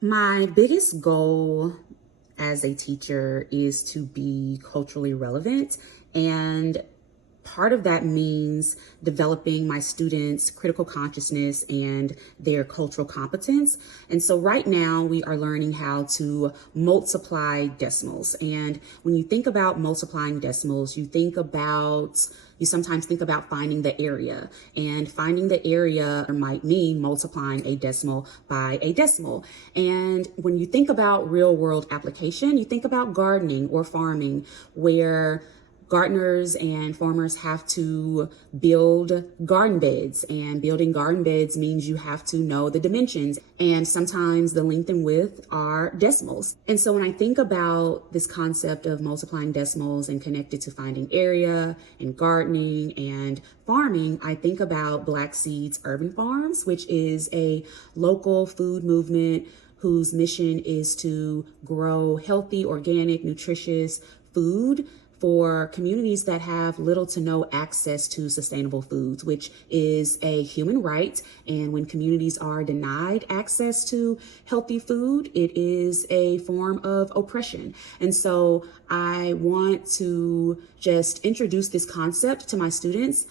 My biggest goal as a teacher is to be culturally relevant, and part of that means developing my students' critical consciousness and their cultural competence. And so right now we are learning how to multiply decimals. And when you think about multiplying decimals, you sometimes think about finding the area, and finding the area might mean multiplying a decimal by a decimal. And when you think about real world application, you think about gardening or farming, where gardeners and farmers have to build garden beds, and building garden beds means you have to know the dimensions, and sometimes the length and width are decimals. And so when I think about this concept of multiplying decimals and connected to finding area and gardening and farming, I think about Black Seeds Urban Farms, which is a local food movement whose mission is to grow healthy, organic, nutritious food for communities that have little to no access to sustainable foods, which is a human right. And when communities are denied access to healthy food, it is a form of oppression. And so I want to just introduce this concept to my students,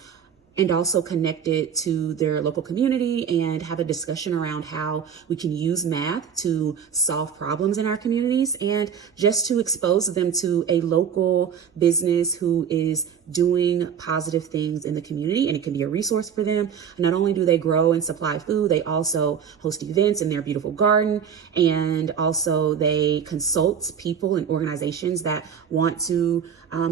and also connect it to their local community and have a discussion around how we can use math to solve problems in our communities, and just to expose them to a local business who is doing positive things in the community, and it can be a resource for them. Not only do they grow and supply food, they also host events in their beautiful garden, and also they consult people and organizations that want to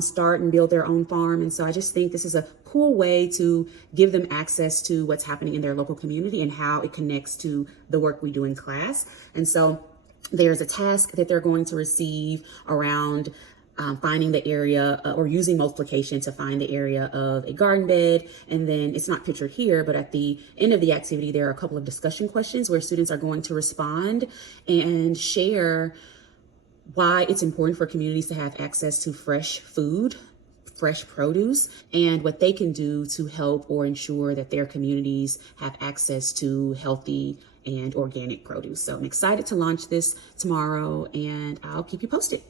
start and build their own farm. And so I just think this is a cool way to give them access to what's happening in their local community and how it connects to the work we do in class. And so there's a task that they're going to receive around finding the area or using multiplication to find the area of a garden bed. And then it's not pictured here, but at the end of the activity, there are a couple of discussion questions where students are going to respond and share why it's important for communities to have access to fresh food, fresh produce, and what they can do to help or ensure that their communities have access to healthy and organic produce. So I'm excited to launch this tomorrow, and I'll keep you posted.